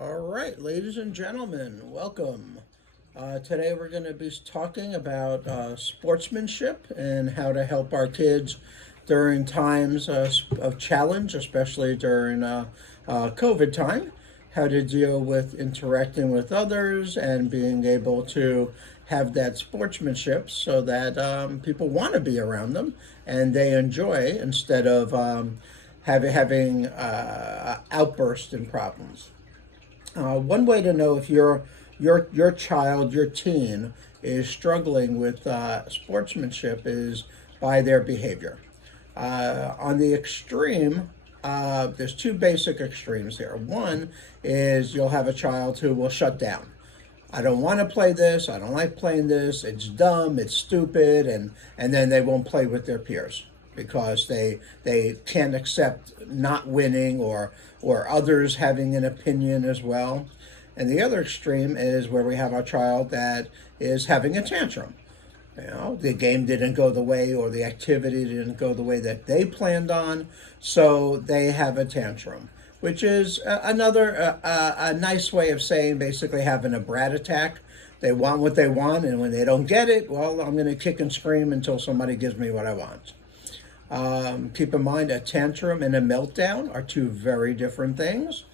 All right, ladies and gentlemen, welcome. Today we're going to be talking about sportsmanship and how to help our kids during times of challenge, especially during COVID time, how to deal with interacting with others and being able to have that sportsmanship so that people want to be around them and they enjoy instead of having outbursts and problems. One way to know if your child, your teen, is struggling with sportsmanship is by their behavior. On the extreme, there's two basic extremes here. One is you'll have a child who will shut down. I don't want to play this. I don't like playing this. It's dumb. It's stupid, and then they won't play with their peers because they can't accept not winning or others having an opinion as well. And the other extreme is where we have a child that is having a tantrum. The game didn't go the way or the activity didn't go the way that they planned on, so they have a tantrum, which is another a nice way of saying basically having a brat attack. They want what they want, and when they don't get it, well, I'm going to kick and scream until somebody gives me what I want. Keep in mind, a tantrum and a meltdown are two very different things.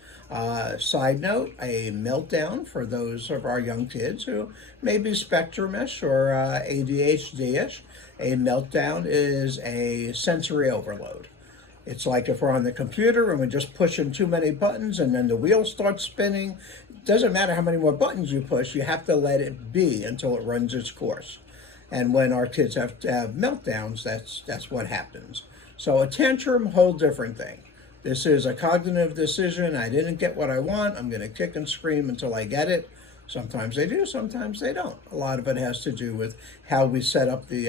Side note, a meltdown for those of our young kids who may be spectrumish or ADHD-ish, a meltdown is a sensory overload. It's like if we're on the computer and we're just pushing too many buttons and then the wheel starts spinning. It doesn't matter how many more buttons you push, you have to let it be until it runs its course. And when our kids have to have meltdowns, that's what happens. So a tantrum, whole different thing. This is a cognitive decision. I didn't get what I want. I'm going to kick and scream until I get it. Sometimes they do, sometimes they don't. A lot of it has to do with how we set up the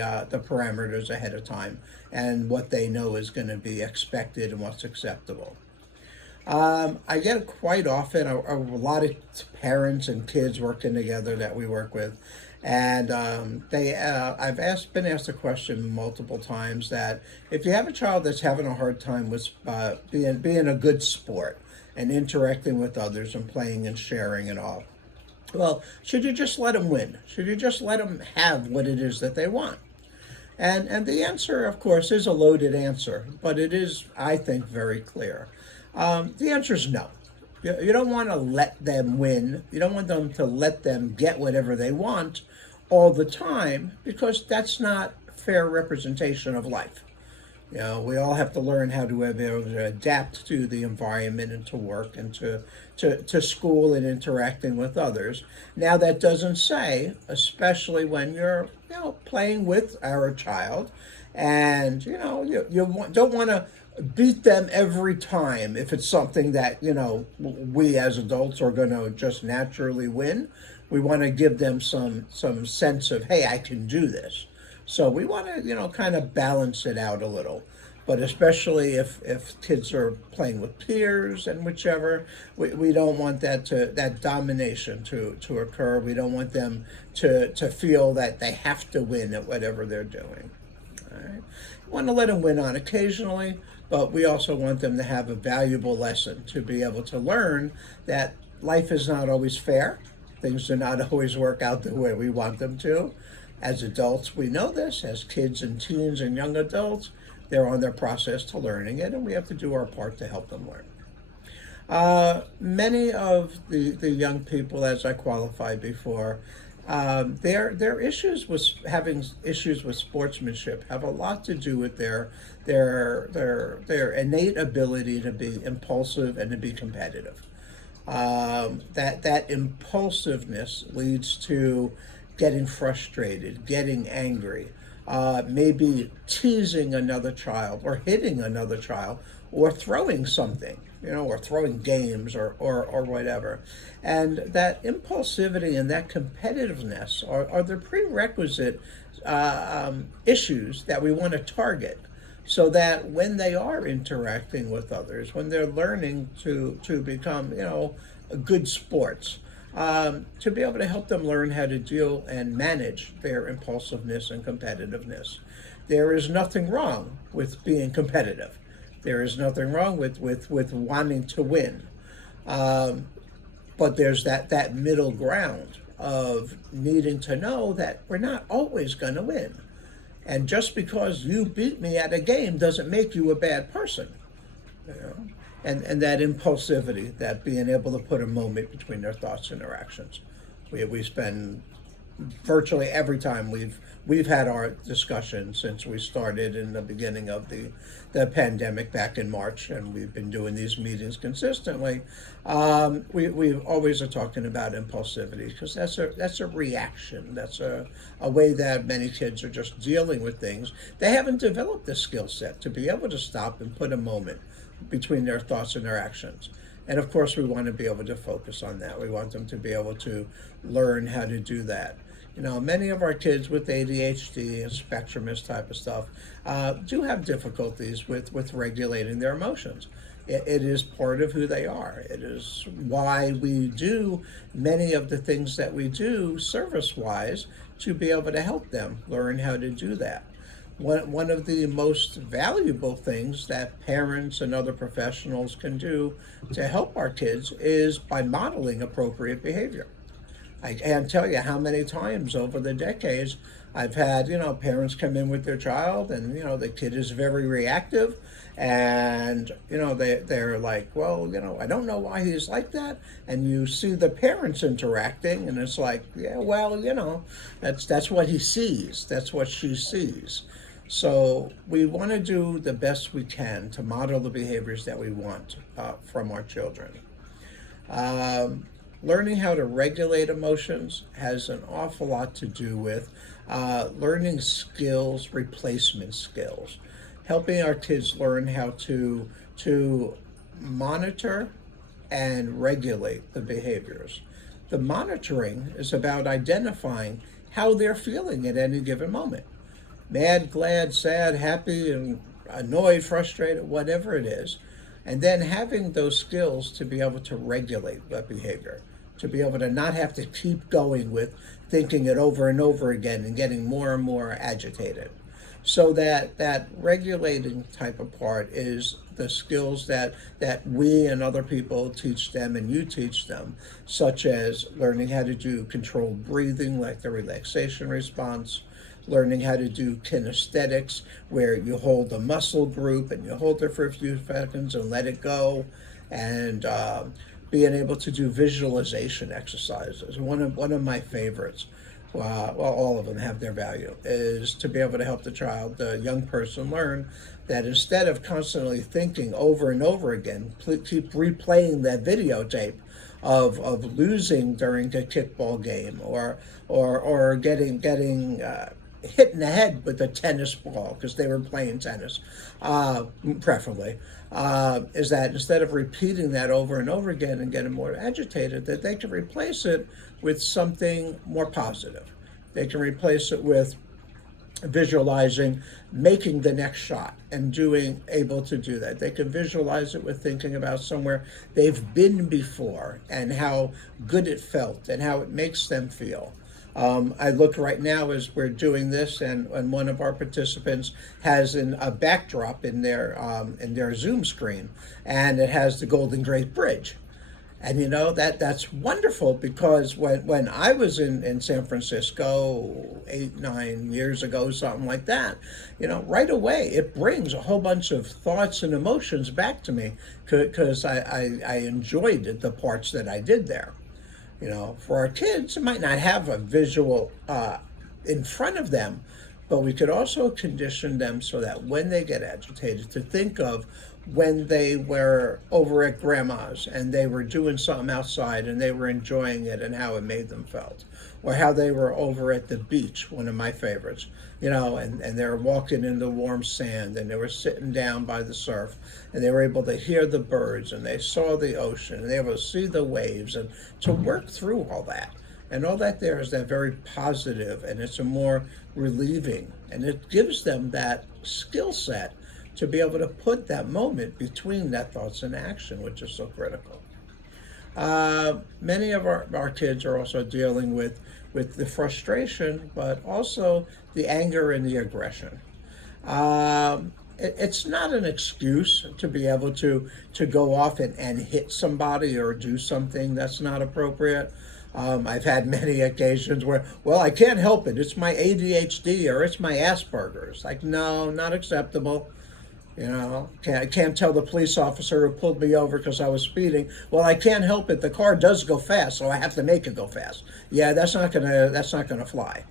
parameters ahead of time and what they know is going to be expected and what's acceptable. I get quite often a lot of parents and kids working together that we work with, and I've been asked a question multiple times that if you have a child that's having a hard time with being a good sport and interacting with others and playing and sharing and all, well, should you just let them win? Should you just let them have what it is that they want? And the answer, of course, is a loaded answer, but it is, I think, very clear. The answer is no. You don't want to let them win. You don't want them to let them get whatever they want all the time because that's not fair representation of life. We all have to learn how to be able to adapt to the environment and to work and to school and interacting with others. Now, that doesn't say, especially when you're playing with our child, and don't want to beat them every time if it's something that we as adults are going to just naturally win. We want to give them some sense of, hey, I can do this. So we want to kind of balance it out a little, but especially if kids are playing with peers and whichever, we don't want that domination to occur. We don't want them to feel that they have to win at whatever they're doing. All right. We want to let them win on occasionally, but we also want them to have a valuable lesson to be able to learn that life is not always fair. Things do not always work out the way we want them to. As adults, we know this. As kids and teens and young adults, they're on their process to learning it, and we have to do our part to help them learn. Many of the young people, as I qualified before, their issues with having issues with sportsmanship have a lot to do with their innate ability to be impulsive and to be competitive. That impulsiveness leads to getting frustrated, getting angry, maybe teasing another child or hitting another child or throwing something, or throwing games or whatever. And that impulsivity and that competitiveness are the prerequisite issues that we want to target so that when they are interacting with others, when they're learning to become, good sports, to be able to help them learn how to deal and manage their impulsiveness and competitiveness. There is nothing wrong with being competitive. There is nothing wrong with wanting to win. But there's that middle ground of needing to know that we're not always going to win. And just because you beat me at a game doesn't make you a bad person. You know? And that impulsivity, that being able to put a moment between their thoughts and their actions. We spend virtually every time we've had our discussion since we started in the beginning of the pandemic back in March, and we've been doing these meetings consistently. We always are talking about impulsivity because that's a reaction. That's a way that many kids are just dealing with things. They haven't developed the skill set to be able to stop and put a moment between their thoughts and their actions. And of course, we want to be able to focus on that. We want them to be able to learn how to do that. You know, many of our kids with ADHD and spectrum, this type of stuff, do have difficulties with regulating their emotions. It is part of who they are. It is why we do many of the things that we do service-wise to be able to help them learn how to do that. One of the most valuable things that parents and other professionals can do to help our kids is by modeling appropriate behavior. I can't tell you how many times over the decades I've had, parents come in with their child and, the kid is very reactive and, they're like, well, I don't know why he's like that. And you see the parents interacting and it's like, yeah, well, that's what he sees. That's what she sees. So we want to do the best we can to model the behaviors that we want from our children. Learning how to regulate emotions has an awful lot to do with learning skills, replacement skills, helping our kids learn how to monitor and regulate the behaviors. The monitoring is about identifying how they're feeling at any given moment. Mad, glad, sad, happy, and annoyed, frustrated, whatever it is. And then having those skills to be able to regulate that behavior, to be able to not have to keep going with thinking it over and over again and getting more and more agitated. So that regulating type of part is the skills that we and other people teach them and you teach them, such as learning how to do controlled breathing, like the relaxation response, learning how to do kinesthetics, where you hold a muscle group and you hold it for a few seconds and let it go, and being able to do visualization exercises. One of my favorites, well, all of them have their value, is to be able to help the young person learn that instead of constantly thinking over and over again, keep replaying that videotape of losing during the kickball game or getting hit in the head with a tennis ball because they were playing tennis, preferably, is that instead of repeating that over and over again and getting more agitated, that they can replace it with something more positive. They can replace it with visualizing making the next shot and able to do that. They can visualize it with thinking about somewhere they've been before and how good it felt and how it makes them feel. I look right now as we're doing this, and one of our participants has a backdrop in their Zoom screen, and it has the Golden Gate Bridge. And that's wonderful, because when I was in San Francisco 8-9 years ago, something like that, right away it brings a whole bunch of thoughts and emotions back to me because I enjoyed the parts that I did there. For our kids, it might not have a visual in front of them, but we could also condition them so that when they get agitated, to think of when they were over at grandma's and they were doing something outside and they were enjoying it and how it made them felt, or how they were over at the beach, one of my favorites, and they were walking in the warm sand and they were sitting down by the surf and they were able to hear the birds and they saw the ocean and they were able to see the waves, and to work through all that. And all that there is that very positive, and it's a more relieving, and it gives them that skill set to be able to put that moment between that thoughts and action, which is so critical. Many of our kids are also dealing with the frustration, but also the anger and the aggression. it's not an excuse to be able to go off and hit somebody or do something that's not appropriate. I've had many occasions where, well, I can't help it. It's my ADHD or it's my Asperger's. Like, no, not acceptable. I can't tell the police officer who pulled me over because I was speeding. Well, I can't help it. The car does go fast, so I have to make it go fast. Yeah, that's not gonna fly.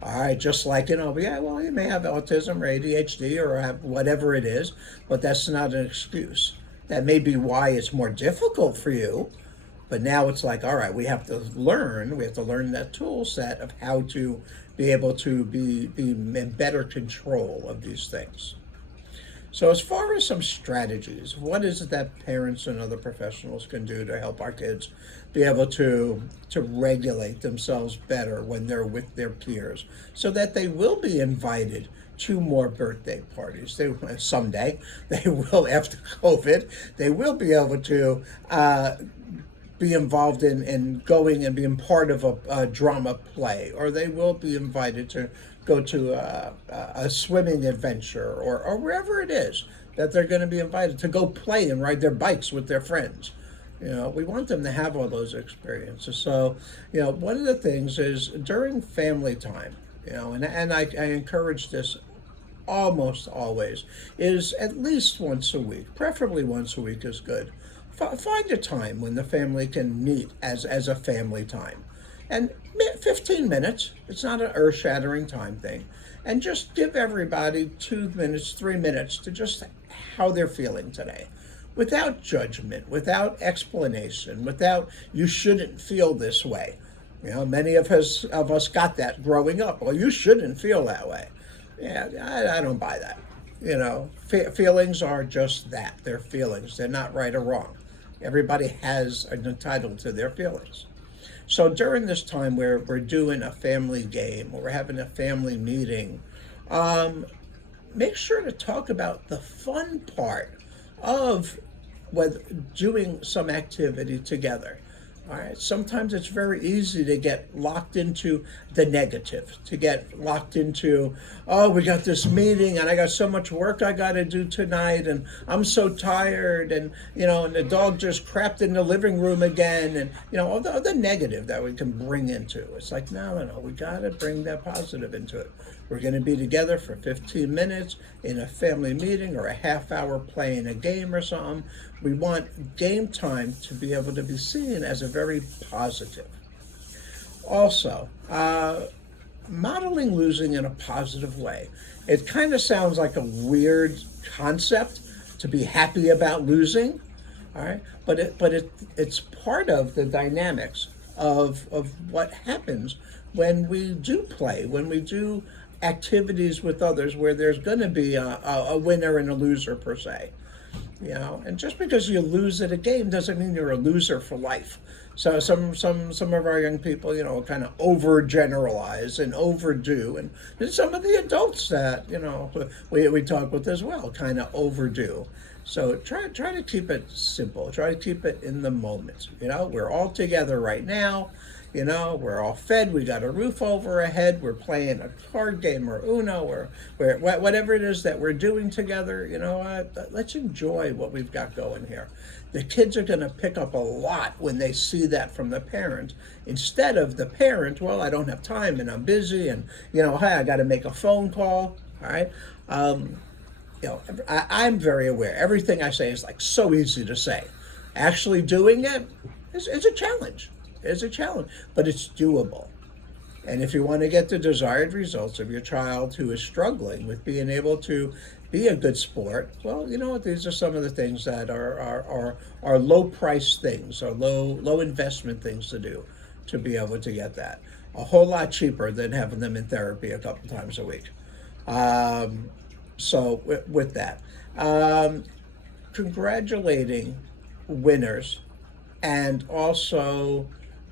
All right, just like, yeah, well, you may have autism or ADHD or have whatever it is, but that's not an excuse. That may be why it's more difficult for you, but now it's like, all right, we have to learn that tool set of how to be able to be in better control of these things. So, as far as some strategies, what is it that parents and other professionals can do to help our kids be able to regulate themselves better when they're with their peers, so that they will be invited to more birthday parties? They someday they will, after COVID, they will be able to be involved in going and being part of a drama play, or they will be invited to go to a swimming adventure, or wherever it is that they're going to be invited to go play and ride their bikes with their friends. We want them to have all those experiences. So, one of the things is during family time, and I encourage this almost always, is at least once a week, preferably once a week is good. Find a time when the family can meet as a family time. And 15 minutes, it's not an earth-shattering time thing. And just give everybody 2 minutes, 3 minutes to just how they're feeling today. Without judgment, without explanation, without you shouldn't feel this way. Many of us got that growing up. Well, you shouldn't feel that way. Yeah, I don't buy that. Feelings are just that. They're feelings. They're not right or wrong. Everybody has an entitled to their feelings. So during this time where we're doing a family game or we're having a family meeting, make sure to talk about the fun part of doing some activity together. All right. Sometimes it's very easy to get locked into the negative, to get locked into, oh, we got this meeting and I got so much work I got to do tonight and I'm so tired and the dog just crapped in the living room again and, all the negative that we can bring into. It's like, no, we got to bring that positive into it. We're going to be together for 15 minutes in a family meeting or a half hour playing a game or something. We want game time to be able to be seen as a very positive. Also, modeling losing in a positive way. It kind of sounds like a weird concept to be happy about losing, all right? But it's part of the dynamics of what happens when we do play, when we do activities with others where there's going to be a winner and a loser per se. And just because you lose at a game doesn't mean you're a loser for life. So some of our young people, kind of overgeneralize and overdo, and some of the adults that we talk with as well kind of overdo. So try to keep it simple. Try to keep it in the moment. We're all together right now. We're all fed. We got a roof over our head. We're playing a card game or Uno or whatever it is that we're doing together. Let's enjoy what we've got going here. The kids are going to pick up a lot when they see that from the parent, instead of the parent, well, I don't have time and I'm busy and, hey, I got to make a phone call. All right. I'm very aware. Everything I say is like so easy to say. Actually doing it is a challenge. It's a challenge, but it's doable. And if you want to get the desired results of your child who is struggling with being able to be a good sport, well, these are some of the things that are low price things, or low investment things to do to be able to get that. A whole lot cheaper than having them in therapy a couple times a week. So with that, congratulating winners and also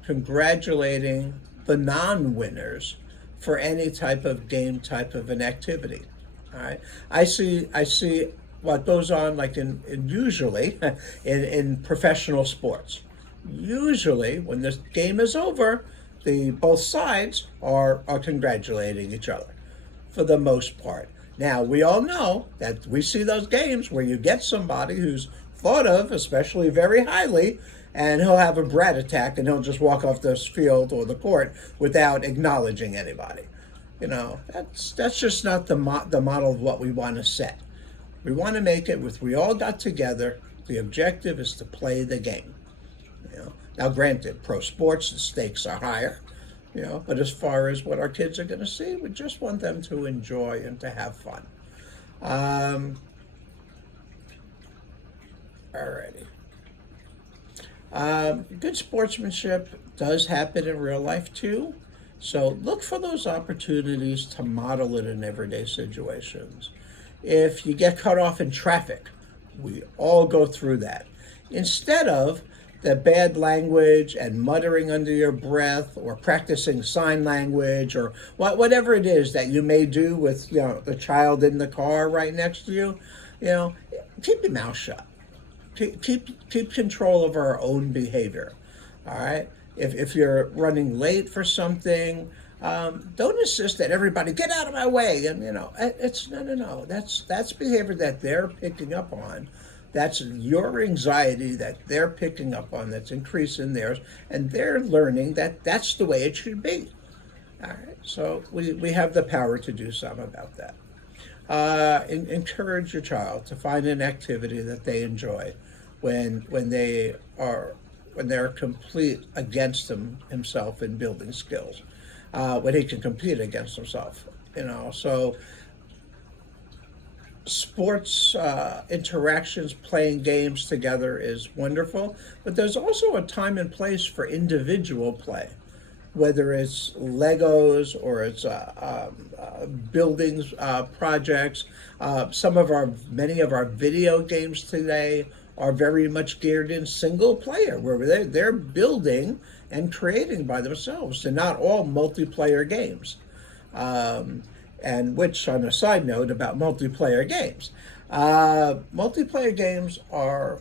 congratulating the non-winners for any type of game, type of an activity. All right, I see what goes on, like usually in professional sports. Usually, when this game is over, both sides are congratulating each other, for the most part. Now, we all know that we see those games where you get somebody who's thought of, especially very highly, and he'll have a brat attack and he'll just walk off this field or the court without acknowledging anybody. That's just not the model of what we want to set. We want to make it with we all got together. The objective is to play the game. Now, granted, pro sports, the stakes are higher. But as far as what our kids are going to see, we just want them to enjoy and to have fun. Alrighty. Good sportsmanship does happen in real life too. So look for those opportunities to model it in everyday situations. If you get cut off in traffic, we all go through that. Instead of the bad language and muttering under your breath or practicing sign language or whatever it is that you may do with the child in the car right next to you, keep your mouth shut. Keep control of our own behavior. All right. If you're running late for something, don't insist that everybody get out of my way. And it's no. That's behavior that they're picking up on. That's your anxiety that they're picking up on that's increasing theirs, and they're learning that that's the way it should be. All right, so we have the power to do something about that. Encourage your child to find an activity that they enjoy when they're complete against himself in building skills, when he can compete against himself. So sports interactions, playing games together is wonderful, but there's also a time and place for individual play, whether it's Legos or it's buildings projects. Many of our video games today are very much geared in single player, where they're building and creating by themselves. They're not all multiplayer games. And which, on a side note about multiplayer games, multiplayer games are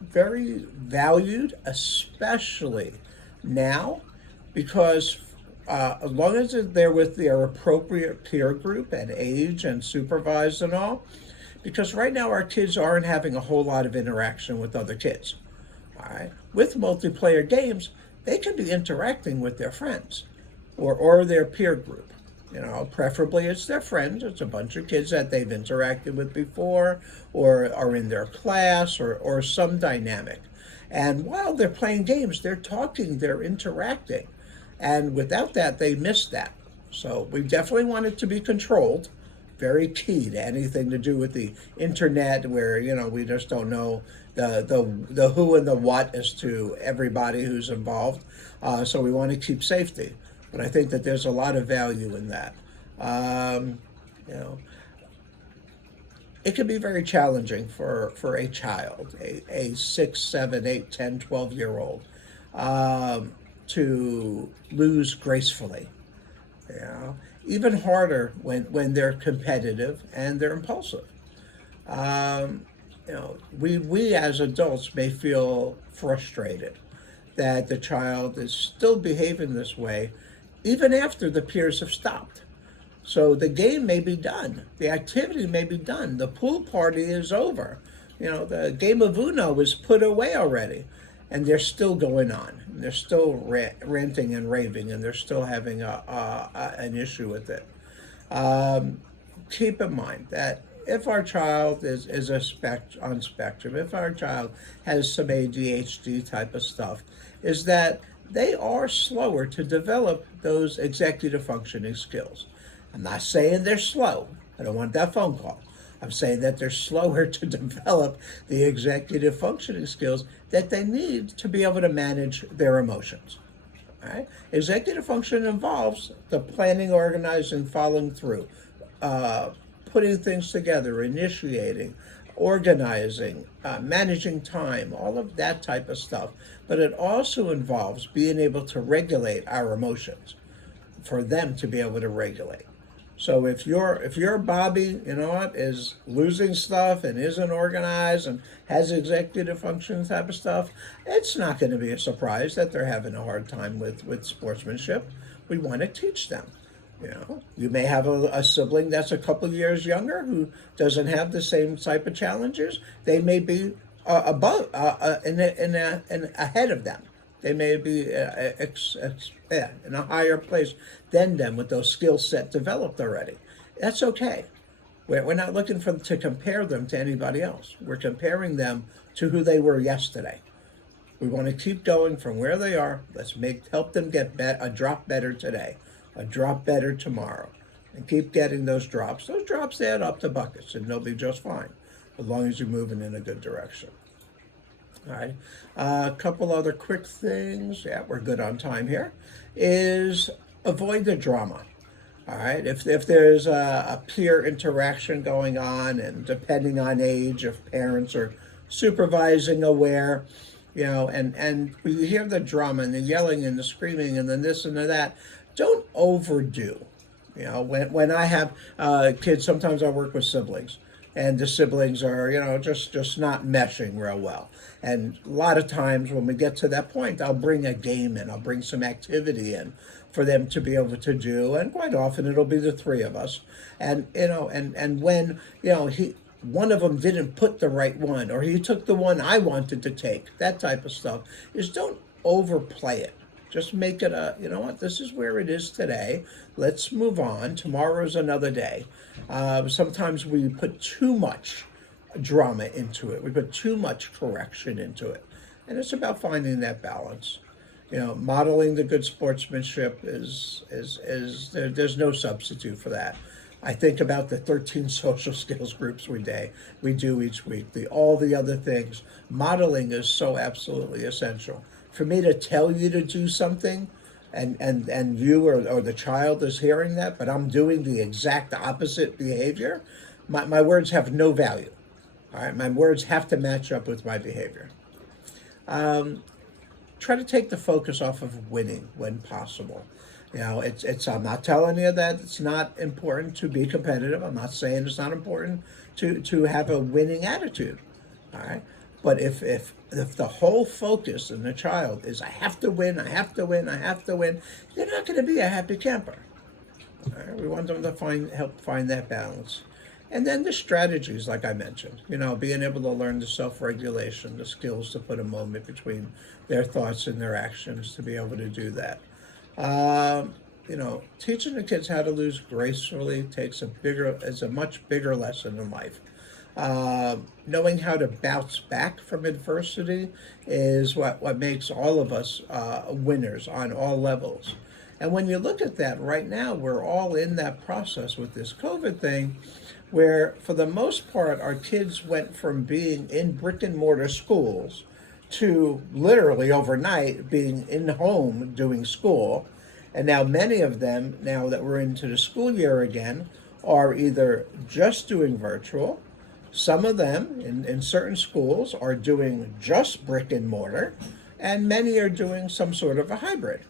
very valued, especially now, because as long as they're with their appropriate peer group and age and supervised and all, because right now our kids aren't having a whole lot of interaction with other kids. All right, with multiplayer games, they can be interacting with their friends or their peer group. Preferably it's their friends. It's a bunch of kids that they've interacted with before or are in their class or some dynamic. And while they're playing games, they're talking, they're interacting. And without that, they miss that. So we definitely want it to be controlled. Very key to anything to do with the internet where, we just don't know the who and the what as to everybody who's involved. So we want to keep safety. But I think that there's a lot of value in that. It can be very challenging for a child, a 6, 7, 8, 10, 12-year-old, to lose gracefully. Even harder when they're competitive and they're impulsive. We as adults may feel frustrated that the child is still behaving this way even after the peers have stopped. So the game may be done. The activity may be done. The pool party is over. The game of Uno is put away already. And they're still going on. They're still ranting and raving, and they're still having an issue with it. Keep in mind that if our child is on spectrum, if our child has some ADHD type of stuff, is that they are slower to develop those executive functioning skills. I'm not saying they're slow. I don't want that phone call. I'm saying that they're slower to develop the executive functioning skills that they need to be able to manage their emotions. All right? Executive function involves the planning, organizing, following through, putting things together, initiating, organizing, managing time, all of that type of stuff. But it also involves being able to regulate our emotions for them to be able to regulate. So if your Bobby, is losing stuff and isn't organized and has executive function type of stuff, it's not going to be a surprise that they're having a hard time with sportsmanship. We want to teach them. You know, you may have a sibling that's a couple years younger who doesn't have the same type of challenges. They may be above, in ahead of them. They may be in a higher place than them with those skill set developed already. That's okay. We're not looking to compare them to anybody else. We're comparing them to who they were yesterday. We want to keep going from where they are. Let's help them get a drop better today, a drop better tomorrow, and keep getting those drops. Those drops add up to buckets, and they'll be just fine as long as you're moving in a good direction. All right. A couple other quick things. Yeah, we're good on time here. Is avoid the drama. All right. If there's a peer interaction going on, and depending on age, if parents are supervising aware, you know, and we hear the drama and the yelling and the screaming and then this and the that, don't overdo. You know, when I have kids, sometimes I work with siblings, and the siblings are, you know, just not meshing real well. And a lot of times when we get to that point, I'll bring a game in, I'll bring some activity in for them to be able to do, and quite often it'll be the three of us. And you know, and when, you know, one of them didn't put the right one, or he took the one I wanted to take, that type of stuff, is don't overplay it. Just make it you know what, this is where it is today. Let's move on. Tomorrow's another day. Sometimes we put too much drama into it. We put too much correction into it. And it's about finding that balance. You know, modeling the good sportsmanship is there's no substitute for that. I think about the 13 social skills groups we do each week, all the other things. Modeling is so absolutely essential. For me to tell you to do something, and you or the child is hearing that, but I'm doing the exact opposite behavior, my words have no value. All right, my words have to match up with my behavior. Try to take the focus off of winning when possible. You know, it's I'm not telling you that it's not important to be competitive. I'm not saying it's not important to have a winning attitude. All right. But if the whole focus in the child is I have to win, I have to win, I have to win, they're not going to be a happy camper. All right? We want them to help find that balance. And then the strategies, like I mentioned, you know, being able to learn the self-regulation, the skills to put a moment between their thoughts and their actions to be able to do that. You know, teaching the kids how to lose gracefully is a much bigger lesson in life. Knowing how to bounce back from adversity is what makes all of us winners on all levels. And when you look at that right now, we're all in that process with this COVID thing, where for the most part, our kids went from being in brick and mortar schools to literally overnight being in home doing school. And now many of them, now that we're into the school year again, are either just doing virtual. Some of them in certain schools are doing just brick and mortar, and many are doing some sort of a hybrid.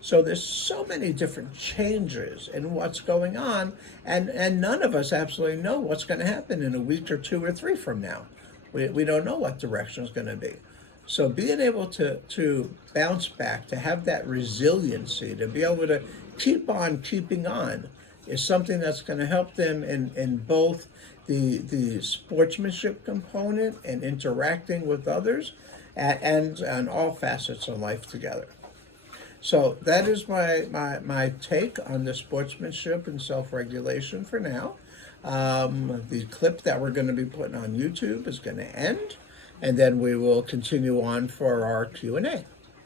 So there's so many different changes in what's going on, and none of us absolutely know what's going to happen in a week or 2 or 3 from now. We don't know what direction is going to be. So being able to bounce back, to have that resiliency, to be able to keep on keeping on, is something that's going to help them in both the sportsmanship component and interacting with others, and on all facets of life together. So that is my take on the sportsmanship and self-regulation for now. The clip that we're going to be putting on YouTube is going to end, and then we will continue on for our Q&A.